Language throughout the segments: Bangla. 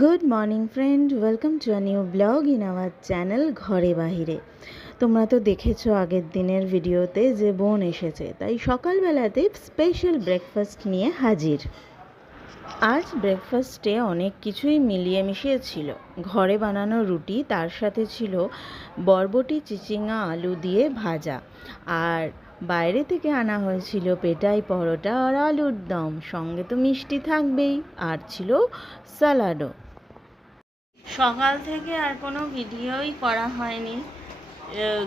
Good morning friend, welcome to a new blog in our channel ঘরে বাহিরে। তোমরা তো দেখেছো আগের দিনের ভিডিওতে যে বোন এসেছে, তাই সকালবেলাতে স্পেশাল ব্রেকফাস্ট নিয়ে হাজির। আজ ব্রেকফাস্টে অনেক কিছুই মিলিয়ে মিশিয়ে ছিল। ঘরে বানানো রুটি, তার সাথে ছিল বরবটি চিচিঙ্গা আলু দিয়ে ভাজা, আর বাইরে থেকে আনা হয়েছিল পেটাই পরোটা আর আলুর দম, সঙ্গে তো মিষ্টি থাকবেই, আর ছিল স্যালাডও। সকাল থেকে আর কোনো ভিডিওই করা হয়নি,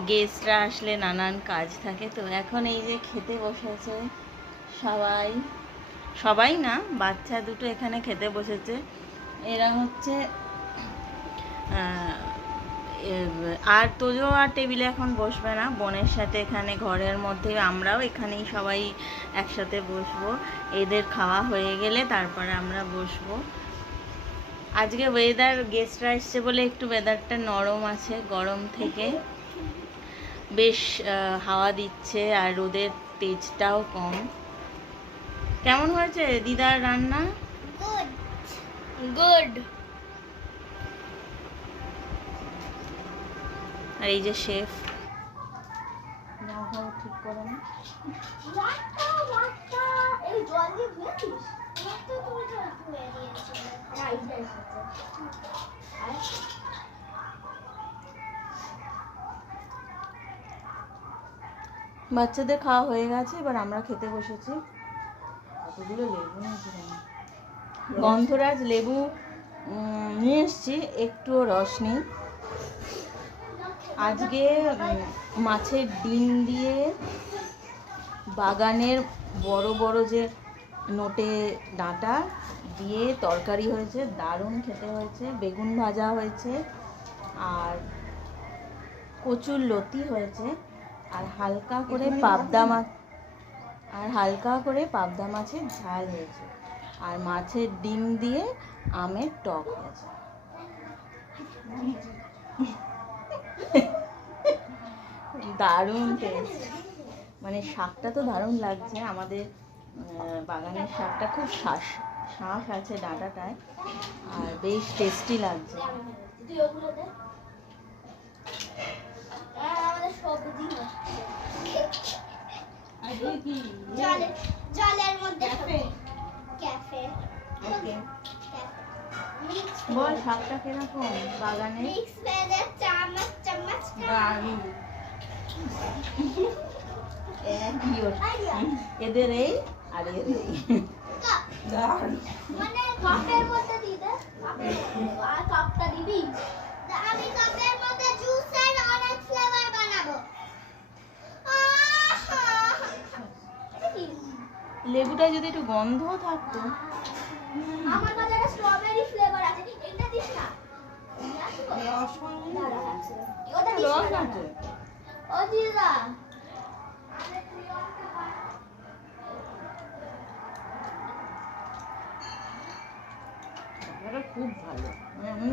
গেস্টরা আসলে নানান কাজ থাকে। তো এখন এই যে খেতে বসেছে সবাই, সবাই না, বাচ্চা দুটো এখানে খেতে বসেছে। এরা হচ্ছে আর তোজো আর টেবিলে এখন বসবে না, বোনের সাথে এখানে ঘরের মধ্যে আমরাও এখানেই সবাই একসাথে বসবো। এদের খাওয়া হয়ে গেলে তারপরে আমরা বসবো। আজকে ওয়েদার, গেস্টরা এসছে বলে একটু ওয়েদারটা নরম আছে, গরম থেকে বেশ হাওয়া দিচ্ছে আর রোদের তেজটাও কম। কেমন হয়েছে দিদার রান্না? Good good. আর এই যে শেফ, ঠিক করে না বাচ্চাদের খাওয়া হয়ে গেছে, এবার আমরা খেতে বসেছি। কতগুলো লেবু নিয়েছিলাম, গন্ধরাজ লেবু নিয়ে এসছি, একটুও রস নেই। আজকে মাছের ডিম দিয়ে বাগানের বড় বড় যে নোটে ডাঁটা দিয়ে তরকারি হয়েছে, দারুণ খেতে হয়েছে। বেগুন ভাজা হয়েছে, আর কচুর লতি হয়েছে, আর হালকা করে পাবদা মাছের ঝাল হয়েছে, আর মাছের ডিম দিয়ে আমের টক হয়েছে। দারুণ টেস্ট, মানে শাকটা তো দারুণ লাগছে। আমাদের বাগানের শাকটা খুব শ্বাস আছে ডাঁটাটায়, আর বেশ টেস্টি লাগছে। বল শাকটা কিরকম বাগানে? এদের এই আর এদের মানে কাপের মধ্যে দি দে, আর কাপটা দিবি। আমি কাপের মধ্যে জুস এর অনেক ফ্লেভার বানাবো। লেবুটা যদি একটু গন্ধ থাকতো। আমার কাছে একটা স্ট্রবেরি ফ্লেভার আছে, এটা দিস না। ওটা দিস না। ও দিদা, এটা খুব ভালো। মানে আমি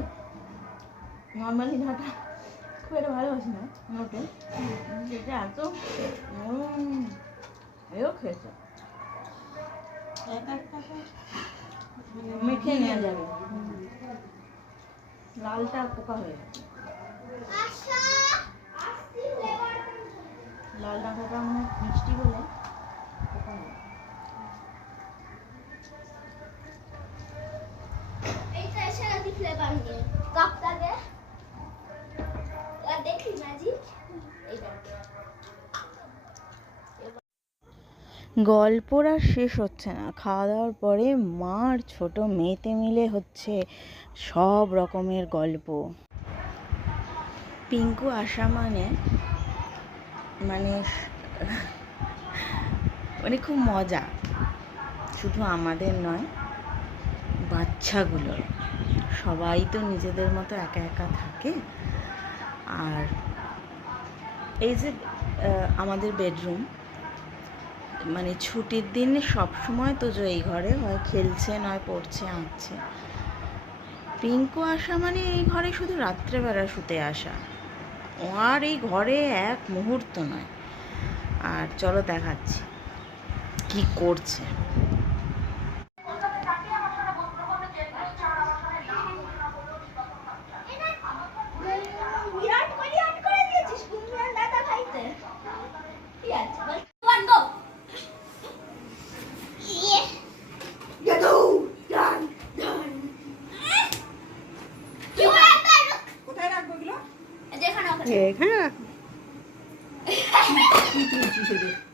নর্মালি ঢাকা খুব একটা ভালোবাসি না নোটে, এটা এত এও খেয়েছে। মেখে নেওয়া যাবে, লালটা পোকা হয়ে গেছে। লাল ডাঁটাটা আমার মিষ্টি বলে পোকা হয়ে গেছে। গল্পর আর শেষ হচ্ছে না। খাওয়া দাওয়ার পরে মা আর ছোট মেয়েতে মিলে হচ্ছে সব রকমের গল্প। পিঙ্কু আসা মানে মানে খুব মজা, শুধু আমাদের নয়, বাচ্চাগুলোর। সবাই তো নিজেদের মতো একা একা থাকে। আর এই যে আমাদের বেডরুম, মানে ছুটির দিন সবসময় তো যে এই ঘরে হয় খেলছে, নয় পড়ছে, আঁকছে। পিঙ্কু আসা মানে এই ঘরে শুধু রাত্রেবেলা শুতে আসা, ও আর এই ঘরে এক মুহূর্ত নয়। আর চলো দেখাচ্ছি কি করছে। ঠেক, হ্যাঁ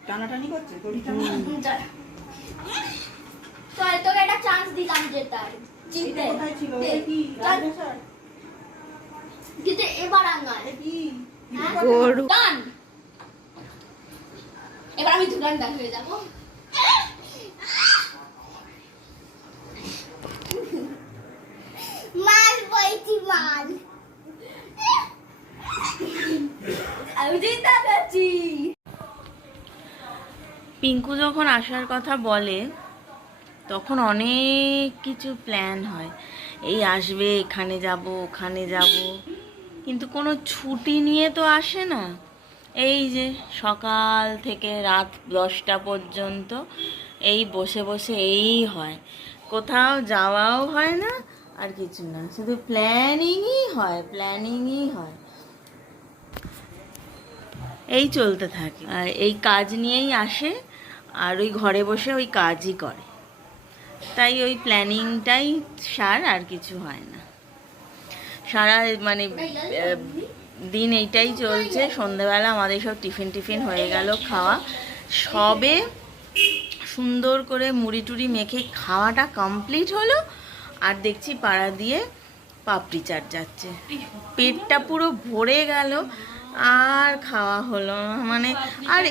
টানাটানি করছে চল তোকে একটা চান্স দিলাম জেতার জিততে কিন্তু এবার আর নয় গরু ডান এবার আমি ধুরান্ডার হয়ে যাবো মাল বইছি মাল আমি জিতে গেছি। পিঙ্কু যখন আসার কথা বলে তখন অনেক কিছু প্ল্যান হয়, এই আসবে এখানে যাব ওখানে যাব, কিন্তু কোনো ছুটি নিয়ে তো আসে না। এই যে সকাল থেকে রাত 10টা পর্যন্ত এই বসে বসে এই হয়, কোথাও যাওয়াও হয় না আর কিছু না, শুধু প্ল্যানিংই হয় প্ল্যানিংই হয়, এই চলতে থাকে। আর এই কাজ নিয়েই আসে আর ওই ঘরে বসে ওই কাজই করে, তাই ওই প্ল্যানিংটাই সার, আর কিছু হয় না। সারা মানে দিন এইটাই চলছে। সন্ধেবেলা আমাদের সব টিফিন হয়ে গেল, খাওয়া সবে সুন্দর করে মুড়ি টুড়ি মেখে খাওয়াটা কমপ্লিট হলো, আর দেখছি পাড়া দিয়ে পাপড়ি চাট যাচ্ছে, পেটটা পুরো ভরে গেল আর খাওয়া হলো না। মানে আর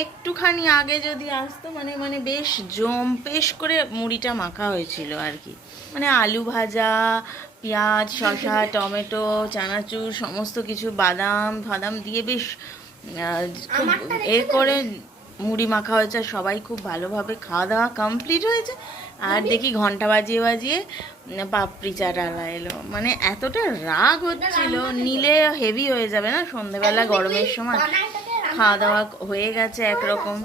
একটুখানি আগে যদি আসতো মানে বেশ জম্পেশ করে মুড়িটা মাখা হয়েছিল আর কি, মানে আলু ভাজা, পেঁয়াজ, শসা, টমেটো, চানাচুর সমস্ত কিছু বাদাম ফাদাম দিয়ে বেশ খুব করে মুড়ি মাখা হয়েছে, আর সবাই খুব ভালোভাবে খাওয়া দাওয়া কমপ্লিট হয়েছে। আর দেখি ঘন্টা বাজিয়ে বাজিয়ে পাপড়ি চাটালা এলো, মানে এতটা রাগ হচ্ছিল, নিলে হেভি হয়ে যাবে না সন্ধেবেলা গরমের সময়, খাওয়া দাওয়া হয়ে গেছে একরকম,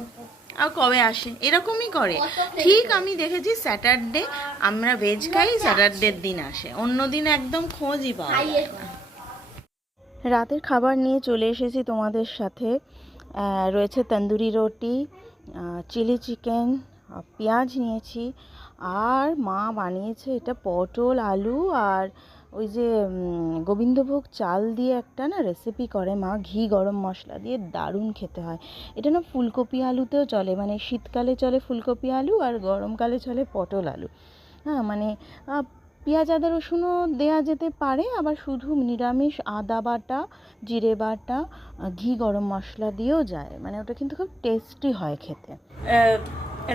আর কবে আসে এরকমই করে। ঠিক আমি দেখেছি স্যাটারডে আমরা ভেজ খাই, স্যাটারডের দিন আসে, অন্য দিন একদম খোঁজই পাওয়া যায় না। রাতের খাবার নিয়ে চলে এসেছি তোমাদের সাথে। রয়েছে তন্দুরি রুটি, চিলি চিকেন, পেঁয়াজ নিয়েছি, আর মা বানিয়েছে এটা পটল আলু আর ওই যে গোবিন্দভোগ চাল দিয়ে একটা না রেসিপি করে মা, ঘি গরম মশলা দিয়ে, দারুণ খেতে হয় এটা। না ফুলকপি আলুতেও চলে, মানে শীতকালে চলে ফুলকপি আলু আর গরমকালে চলে পটল আলু। হ্যাঁ মানে পেঁয়াজ আদা রসুনও দেওয়া যেতে পারে, আবার শুধু নিরামিষ আদা বাটা, জিরে বাটা, ঘি গরম মশলা দিয়েও যায়, মানে ওটা কিন্তু খুব টেস্টি হয় খেতে।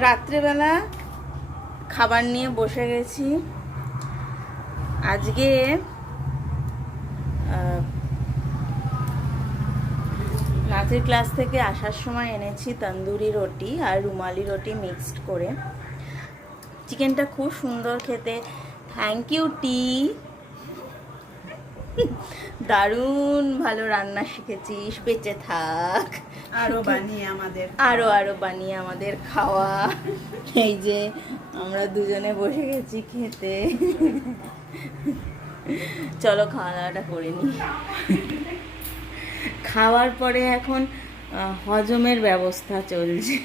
রাত্রেবেলা খাবার নিয়ে বসে গেছি। আজকে নাচের ক্লাস থেকে আসার সময় এনেছি তন্দুরি রুটি আর রুমালি রুটি মিক্সড করে। চিকেনটা খুব সুন্দর খেতে, থ্যাংক ইউ টি, দারুণ ভালো রান্না শিখেছিস, বেঁচে থাক, আরো বানিয়ে আমাদের খাওয়া। এই যে আমরা দুজনে বসে গেছি খেতে, চলো খাওয়া দাওয়াটা করে নিই। খাওয়ার পরে এখন হজমের ব্যবস্থা চলছে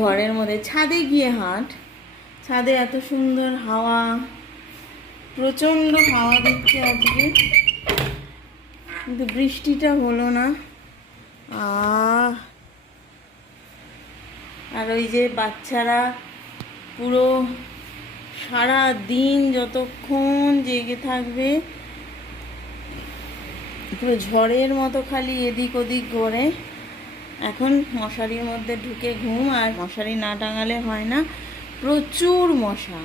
ঘরের মধ্যে। ছাদে গিয়ে হাঁট, ছাদে এত সুন্দর হাওয়া, প্রচণ্ড হাওয়া দিচ্ছে আজকে, কিন্তু বৃষ্টিটা হলো না। আর ওই যে বাচ্চারা পুরো সারা দিন যতক্ষণ জেগে থাকবে, পুরো ঝড়ের মতো খালি এদিক ওদিক করে। এখন মশারির মধ্যে ঢুকে ঘুম, আর মশারি না টাঙালে হয় না, প্রচুর মশা।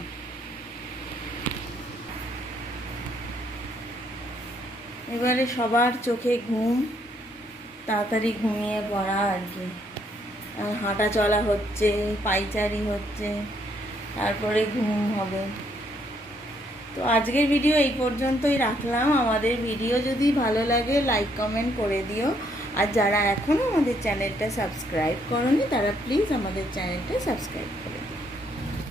এবারে সবার চোখে ঘুম, তাড়াতাড়ি ঘুমিয়ে পড়া আর কি। হাঁটা চলা হচ্ছে, পায়চারি হচ্ছে, তারপরে ঘুম হবে। তো আজকের ভিডিও এই পর্যন্তই রাখলাম। আমাদের ভিডিও যদি ভালো লাগে লাইক কমেন্ট করে দিও, আর যারা এখনও আমাদের চ্যানেলটা সাবস্ক্রাইব করোনি তারা প্লিজ আমাদের চ্যানেলটা সাবস্ক্রাইব করে